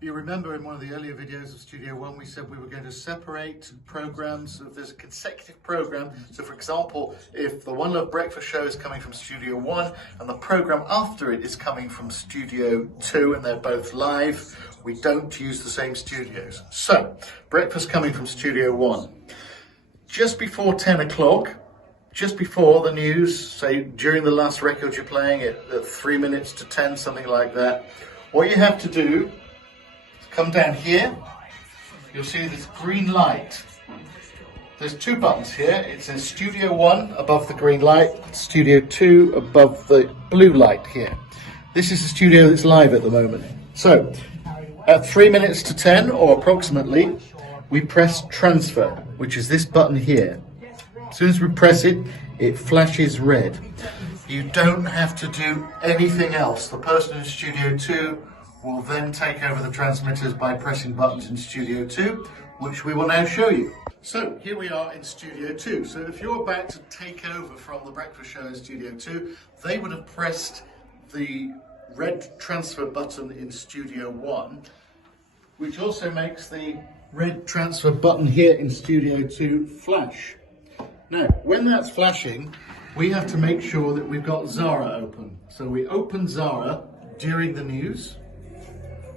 You remember in one of the earlier videos of Studio One, we said we were going to separate programs. If there's a consecutive program, so for example, if the One Love Breakfast show is coming from Studio One and the program after it is coming from Studio Two and they're both live, we don't use the same studios. So, breakfast coming from Studio One. Just before 10 o'clock, just before the news, say during the last record you're playing at 3 minutes to 10, something like that, what you have to do is come down here. You'll see this green light. There's two buttons here. It says Studio One above the green light, Studio Two above the blue light here. This is the studio that's live at the moment. So, at 3 minutes to 10, or approximately, we press transfer, which is this button here. As soon as we press it, it flashes red. You don't have to do anything else. The person in Studio 2 will then take over the transmitters by pressing buttons in Studio 2, which we will now show you. So here we are in Studio 2. So if you're about to take over from the breakfast show in Studio 2, they would have pressed the red transfer button in Studio 1, which also makes the red transfer button here in Studio 2 flash. Now, when that's flashing, we have to make sure that we've got Zara open. So we open Zara during the news.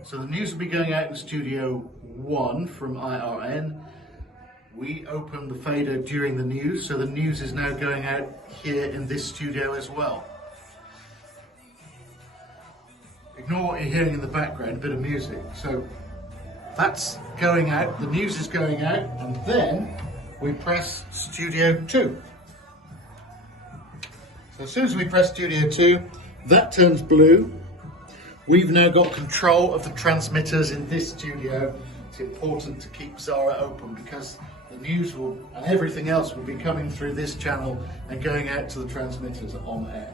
So the news will be going out in Studio 1 from IRN. We open the fader during the news, so the news is now going out here in this studio as well. Ignore what you're hearing in the background, a bit of music. So that's going out, the news is going out, and then we press Studio 2. So as soon as we press Studio 2, that turns blue. We've now got control of the transmitters in this studio. It's important to keep Zara open because the news will, and everything else will be coming through this channel and going out to the transmitters on air.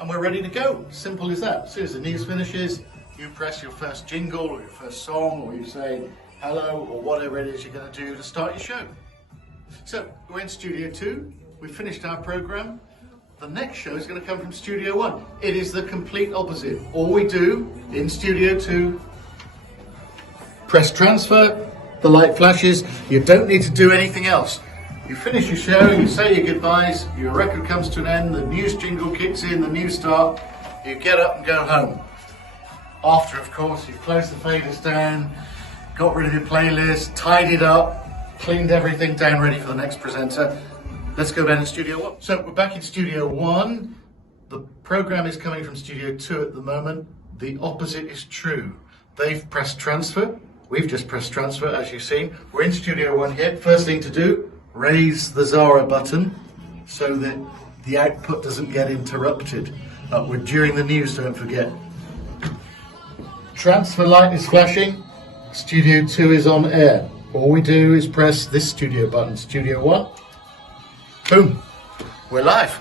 And we're ready to go. Simple as that. As soon as the news finishes, you press your first jingle or your first song, or you say hello or whatever it is you're going to do to start your show. So we're in Studio 2. We've finished our program. The next show is going to come from Studio 1. It is the complete opposite. All we do in Studio 2, press transfer, the light flashes. You don't need to do anything else. You finish your show, you say your goodbyes, your record comes to an end, the news jingle kicks in, the news start, you get up and go home. After, of course, you've closed the faders down, got rid of your playlist, tidied up, cleaned everything down, ready for the next presenter. Let's go down to Studio 1. So we're back in Studio 1. The program is coming from Studio 2 at the moment. The opposite is true. They've pressed transfer. We've just pressed transfer, as you've seen. We're in Studio 1 here. First thing to do, raise the Zara button so that the output doesn't get interrupted. We're during the news, don't forget. Transfer light is flashing. Studio 2 is on air. All we do is press this studio button, Studio 1. Boom, we're live.